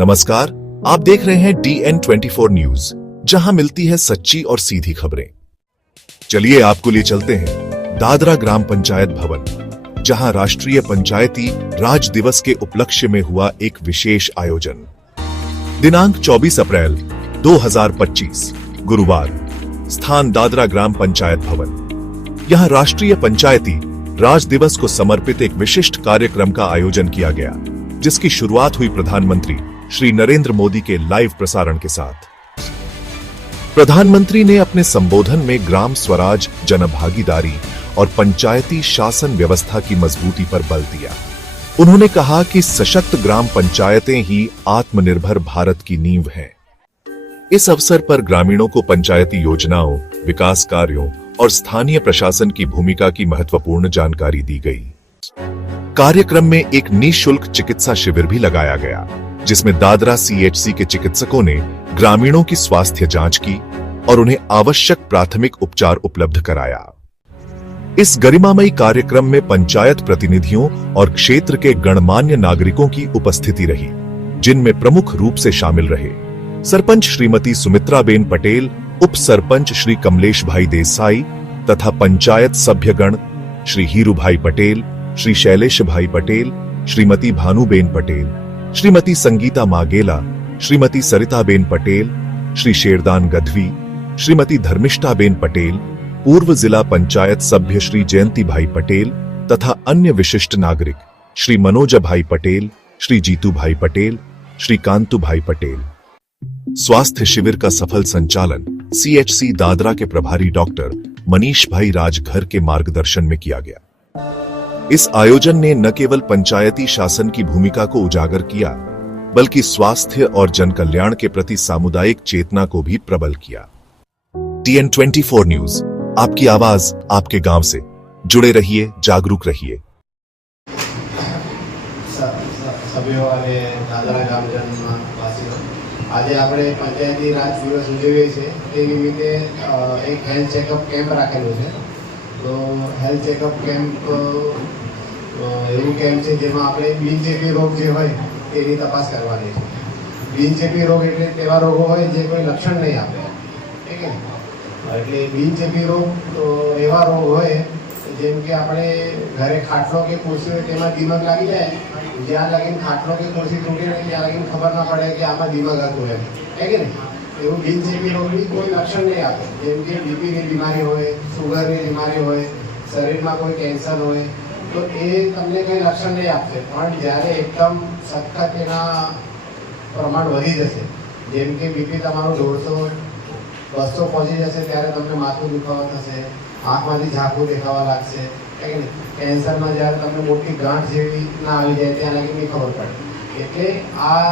नमस्कार, आप देख रहे हैं DN24 न्यूज, जहां मिलती है सच्ची और सीधी खबरें। चलिए आपको ले चलते हैं दादरा ग्राम पंचायत भवन, जहां राष्ट्रीय पंचायती राज दिवस के उपलक्ष्य में हुआ एक विशेष आयोजन। दिनांक 24 अप्रैल 2025 गुरुवार, स्थान दादरा ग्राम पंचायत भवन। यहां राष्ट्रीय पंचायती राज दिवस को समर्पित एक विशिष्ट कार्यक्रम का आयोजन किया गया, जिसकी शुरुआत हुई प्रधानमंत्री श्री नरेंद्र मोदी के लाइव प्रसारण के साथ। प्रधानमंत्री ने अपने संबोधन में ग्राम स्वराज, जनभागीदारी और पंचायती शासन व्यवस्था की मजबूती पर बल दिया। उन्होंने कहा कि सशक्त ग्राम पंचायतें ही आत्मनिर्भर भारत की नींव हैं। इस अवसर पर ग्रामीणों को पंचायती योजनाओं, विकास कार्यों और स्थानीय प्रशासन की भूमिका की महत्वपूर्ण जानकारी दी गई। कार्यक्रम में एक निःशुल्क चिकित्सा शिविर भी लगाया गया, जिसमें दादरा CHC के चिकित्सकों ने ग्रामीणों की स्वास्थ्य जांच की और उन्हें आवश्यक प्राथमिक उपचार उपलब्ध कराया। इस गरिमामयी कार्यक्रम में पंचायत प्रतिनिधियों और क्षेत्र के गणमान्य नागरिकों की उपस्थिति रही, जिनमें प्रमुख रूप से शामिल रहे सरपंच श्रीमती सुमित्राबेन पटेल, उप सरपंच श्री कमलेश भाई देसाई तथा पंचायत सभ्यगण श्री हीरूभाई पटेल, श्री शैलेश भाई पटेल, श्रीमती भानुबेन पटेल, श्रीमती संगीता मागेला, श्रीमती सरिताबेन पटेल, श्री शेरदान गधवी, श्रीमती धर्मिष्ठाबेन पटेल, पूर्व जिला पंचायत सभ्य श्री जयंती भाई पटेल तथा अन्य विशिष्ट नागरिक श्री मनोज भाई पटेल, श्री जीतू भाई पटेल, श्री कांतु भाई पटेल। स्वास्थ्य शिविर का सफल संचालन CHC दादरा के प्रभारी डॉक्टर मनीष भाई राजघर के मार्गदर्शन में किया गया। इस आयोजन ने न केवल पंचायती शासन की भूमिका को उजागर किया, बल्कि स्वास्थ्य और जन कल्याण के प्रति सामुदायिक चेतना को भी प्रबल किया। DN24 न्यूज, आपकी आवाज आपके गांव से। जुड़े रहिए, जागरूक रहिए। सभ्यों અને દાદરા ગામજનવાસીઓ, આજે આપણે પંચાયતી રાજ દિવસ ઉજવીએ છીએ, તે નિમિત્તે એક હેલ્થ ચેકઅપ કેમ્પ રાખેલો છે। તો હેલ્થ ચેકઅપ કેમ્પ એવું કેમ્પ છે જેમાં આપણે બિનચેપી રોગ જે હોય તેની તપાસ કરવાની છે। બિનચેપી રોગ એટલે તેવા રોગો હોય જે કોઈ લક્ષણ નહીં આપે, ઠીક છે। એટલે બિનચેપી રોગ તો એવા રોગ હોય જેમ કે આપણે ઘરે ખાટલો કે ખુરશી હોય તેમાં દિમાગ લાગી જાય, જ્યાં લગીને ખાટલો કે ખુરશી તૂટી નહીં ત્યાં લગીને ખબર ના પડે કે આમાં દિમાગ હતું એમ, છે કે નહીં। એવું બિનચેપી રોગની કોઈ લક્ષણ નહીં આપે, જેમ કે બીપીની બીમારી હોય, સુગરની બીમારી હોય, શરીરમાં કોઈ કેન્સર હોય, તો એ તમને કંઈ લક્ષણ નહીં આપશે। પણ જ્યારે એકદમ સખત એના પ્રમાણ વધી જશે, જેમ કે બીપી તમારું 150-200 પહોંચી જશે ત્યારે તમને માથું દુખાવો થશે, આંખમાંથી ઝાંખું દેખાવા લાગશે, છે કે નહીં। કેન્સરમાં જ્યારે તમને મોટી ગાંઠ જેવી ના આવી જાય ત્યાં લગી નહીં ખબર પડે। એટલે આ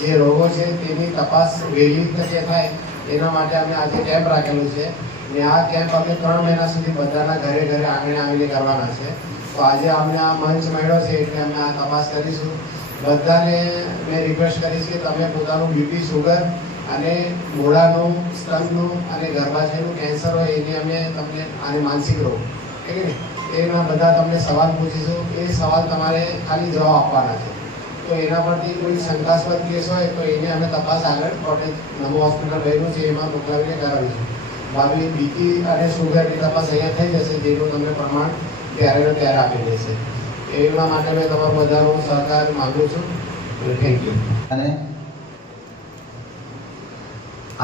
જે રોગો છે તેની તપાસ વહેલી તકે થાય એના માટે અમે આજે કેમ્પ રાખેલું છે ને આ કેમ્પ અમે 3 મહિના સુધી બધાના ઘરે ઘરે આંગણે આવીને કરવાના છે। તો આજે અમને આ મંચ મળ્યો છે એટલે અમે આ તપાસ કરીશું। બધાને મેં રિક્વેસ્ટ કરીશ કે તમે પોતાનું બીપી, સુગર અને મોઢાનું, સ્તનનું અને ગર્ભાશયનું કેન્સર હોય એની અમે તમને અને માનસિક રોગ, ઠીક છે, એના બધા તમને સવાલ પૂછીશું। એ સવાલ તમારે ખાલી જવાબ આપવાના છે। તો એના પરથી કોઈ શંકાસ્પદ કેસ હોય તો એને અમે તપાસ આગળ કોટેજ નમો હોસ્પિટલ રહેલું છે એમાં મોકલાવીને કરાવીશું। બાકી બીપી અને સુગરની તપાસ અહીંયા થઈ જશે, જેનું તમને પ્રમાણ ત્યારે ત્યારે આપી દેશે। એના માટે મેં તમારો બધાનો સહકાર માગું છું। Thank you. અને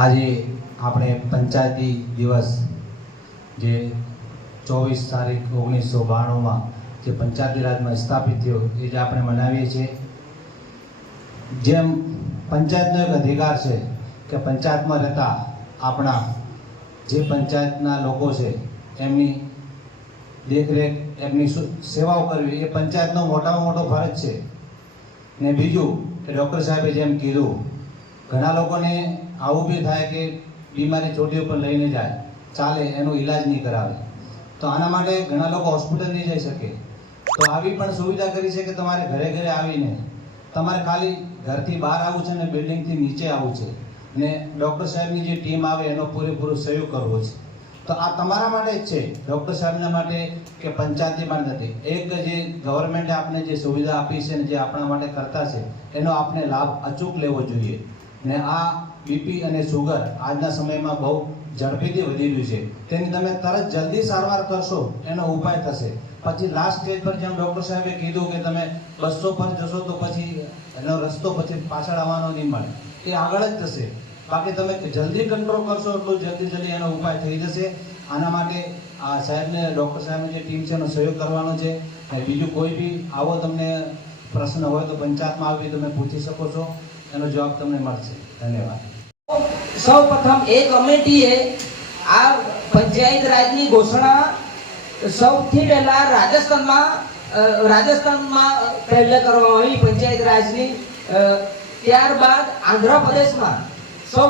આજે આપણે પંચાયતી દિવસ જે 24 તારીખ 1992માં જે પંચાયતી રાજમાં સ્થાપિત થયો એ જે આપણે મનાવીએ છીએ। જેમ પંચાયતનો એક અધિકાર છે કે પંચાયતમાં રહેતા આપણા જે પંચાયતના લોકો છે એમની દેખરેખ, એમની સેવાઓ કરવી એ પંચાયતનો મોટામાં મોટો ફરજ છે। ને બીજું કે ડૉક્ટર સાહેબે જેમ કીધું, ઘણા લોકોને આવું બી થાય કે બીમારી ચોટી ઉપર લઈને જાય, ચાલે એનો ઈલાજ નહીં કરાવે, તો આના માટે ઘણા લોકો હોસ્પિટલ નહીં જઈ શકે। તો આવી પણ સુવિધા કરી છે કે તમારે ઘરે ઘરે આવીને તમારે ખાલી ઘરથી બહાર આવવું છે ને બિલ્ડિંગથી નીચે આવવું છે ને ડૉક્ટર સાહેબની જે ટીમ આવે એનો પૂરેપૂરો સહયોગ કરવો છે। તો આ તમારા માટે જ છે, ડૉક્ટર સાહેબના માટે કે પંચાયતી માટે નથી. એક જે ગવર્મેન્ટે આપણે જે સુવિધા આપી છે ને જે આપણા માટે કરતા છે એનો આપણે લાભ અચૂક લેવો જોઈએ. ને આ બીપી અને સુગર આજના સમયમાં બહુ ઝડપીથી વધી રહ્યું છે, તેની તમે તરત જલ્દી સારવાર કરશો એનો ઉપાય થશે. પછી લાસ્ટ સ્ટેજ પર જેમ ડૉક્ટર સાહેબે કીધું કે તમે 200 પર જશો તો પછી એનો રસ્તો પછી પાછળ આવવાનો નહીં મળે, એ આગળ જ થશે. બાકી તમે જલ્દી કંટ્રોલ કરશો એટલું જલ્દી એનો ઉપાય થઈ જશે. આના માટે આ સાહેબને, ડૉક્ટર સાહેબની જે ટીમ છે એનો સહયોગ કરવાનો છે. અને બીજું કોઈ બી આવો તમને પ્રશ્ન હોય તો પંચાયતમાં આવી તમે પૂછી શકો છો, એનો જવાબ તમને મળશે. ધન્યવાદ. સૌ પ્રથમ એ કમિટીએ આ પંચાયત રાજની ઘોષણા સૌથી પહેલા રાજસ્થાનમાં પહેલે કરવામાં આવી પંચાયત રાજની. ત્યારબાદ આંધ્રપ્રદેશમાં સૌ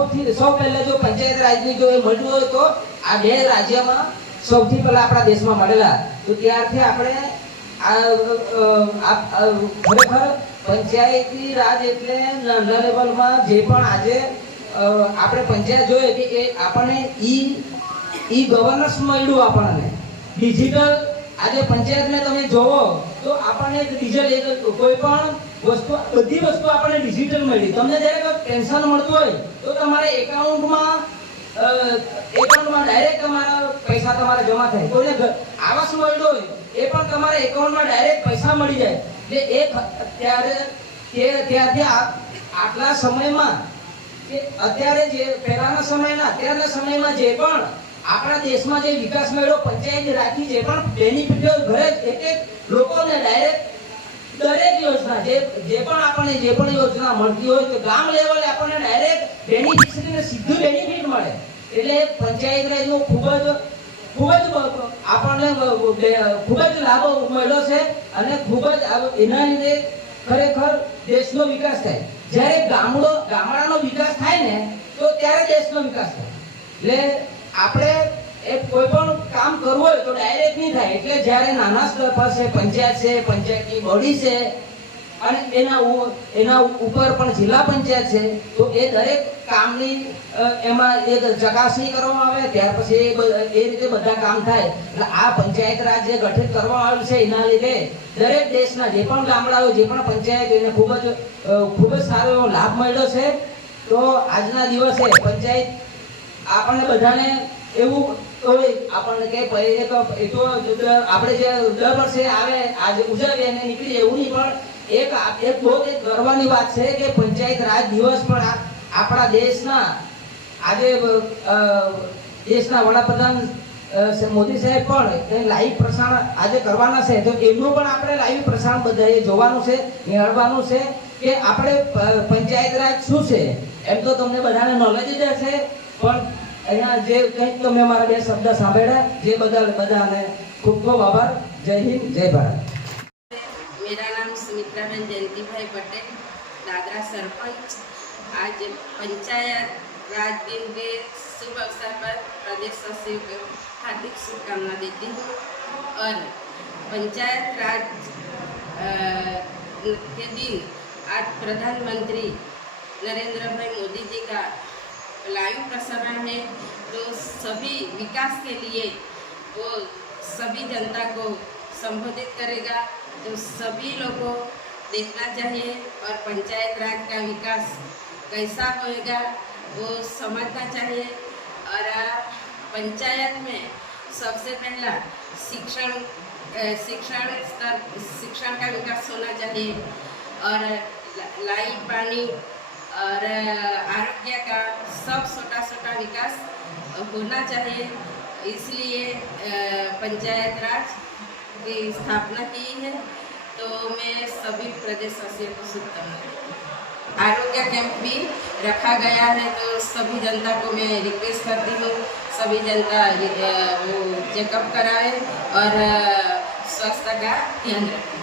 પહેલા જો પંચાયત રાજની જો એ મળ્યું હોય તો આ બે રાજ્યમાં સૌથી પહેલા આપણા દેશમાં મળેલા. તો ત્યારથી આપણે ખરેખર પંચાયતી રાજ એટલે નાના લેવલમાં જે પણ આજે આપણે પંચાયત જોઈએ કે એ આપણને ઈ ગવર્નન્સ મળ્યું, આપણને ડિજિટલ. આજે પંચાયતમાં તમે જોવો તો આપણને ડિજિટલ કોઈ પણ વસ્તુ, બધી વસ્તુ આપણને ડિજિટલ મળી. તમને જ્યારે પેન્શન મળતું હોય તો તમારે એકાઉન્ટમાં ડાયરેક્ટ તમારા પૈસા તમારા જમા થાય. કોઈને આવાસ મળ્યો હોય એ પણ તમારા એકાઉન્ટમાં ડાયરેક્ટ પૈસા મળી જાય. એટલે ત્યારથી આટલા સમયમાં કે અત્યારે જે પહેલાના સમયના અત્યારના સમયમાં જે પણ આપણા દેશમાં જે વિકાસ મળ્યો પંચાયત રાજની જે પણ બેનિફિટ ઘરે એક લોકોને ડાયરેક્ટ દરેક યોજના જે પણ આપણને જે પણ યોજના મળતી હોય તો ગામ લેવલે આપણને ડાયરેક્ટ બેનિફિશરીને સીધું બેનિફિટ મળે. એટલે પંચાયત રાજનો ખૂબ જ આપણને ખૂબ જ લાભ મળ્યો છે. અને ખૂબ જ એના લીધે ખરેખર દેશનો વિકાસ થાય. જ્યારે ગામડાનો વિકાસ થાય ને તો ત્યારે દેશનો વિકાસ થાય. એટલે આપણે કોઈ પણ કામ કરવું હોય તો ડાયરેક્ટ નહીં થાય. એટલે જ્યારે નાના સ્તર પર છે પંચાયત છે, પંચાયતની બોડી છે, અને એના ઉપર પણ જિલ્લા પંચાયત છે, તો એ દરેક કામની એમાં એક ચકાસણી કરવામાં આવે. ત્યાર પછી એ રીતે બધા કામ થાય. એટલે આ પંચાયત રાજ જે ગઠિત કરવામાં આવ્યું છે એના લીધે દરેક દેશના જે પણ ગામડાઓ, જે પણ પંચાયત, એને ખૂબ જ સારો એવો લાભ મળ્યો છે. તો આજના દિવસે પંચાયત આપણને બધાને એવું આપણને કે આપણે જે દર વર્ષે આવે આજે ઉજવીએ અને નીકળીએ એવું નહીં, પણ એક બહુ ગર્વની વાત છે કે પંચાયત રાજ દિવસ પણ આપણા દેશના આજે દેશના વડાપ્રધાન મોદી સાહેબ પણ લાઈવ પ્રસારણ આજે કરવાના છે. તો એમનું પણ આપણે લાઈવ પ્રસારણ બધાએ જોવાનું છે, નિહાળવાનું છે કે આપણે પંચાયત રાજ શું છે. એમ તો તમને બધાને નોલેજ જ હશે, પણ અહીંયા જે કંઈક તમે મારા બે શબ્દ સાંભળ્યા જે બદલ બધાને ખૂબ ખૂબ આભાર. જય હિન્દ, જય ભારત. मेरा नाम सुमित्राबेन जयंती भाई पटेल, दादरा सरपंच। आज पंचायत राज दिन के शुभ अवसर पर प्रदेशवासियों को हार्दिक शुभकामना देती हूँ। और पंचायत राज के दिन आज प्रधानमंत्री नरेंद्र भाई मोदी जी का लाइव प्रसारण है, तो सभी विकास के लिए वो सभी जनता को संबोधित करेगा। तो सभी लोगों को देखना चाहिए और पंचायत राज का विकास कैसा होएगा वो समझना चाहिए। और पंचायत में सबसे पहला शिक्षण का विकास होना चाहिए, और लाइट, पानी और आरोग्य का सब छोटा विकास होना चाहिए। इसलिए पंचायत राज की स्थापना की है। तो मैं सभी प्रदेशवासियों को शुभकामनाएं। आरोग्य कैंप भी रखा गया है, तो सभी जनता को मैं रिक्वेस्ट करती हूँ सभी जनता वो चेकअप कराए और स्वास्थ्य का ध्यान रखें।